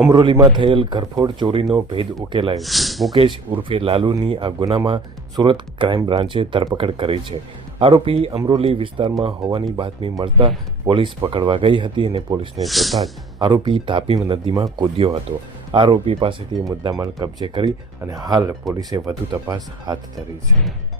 અમરોલીમાં થયેલ ઘરફોડ ચોરીનો ભેદ ઉકેલાયો. મુકેશ ઉર્ફે લાલુની આ ગુનામાં સુરત ક્રાઇમ બ્રાન્ચે ધરપકડ કરી છે. આરોપી અમરોલી વિસ્તારમાં હોવાની બાતમી મળતા પોલીસ પકડવા ગઈ હતી અને પોલીસને જોતા જ આરોપી તાપી નદીમાં કૂદ્યો હતો. આરોપી પાસેથી મુદ્દામાલ કબજે કરી અને હાલ પોલીસે વધુ તપાસ હાથ ધરી છે.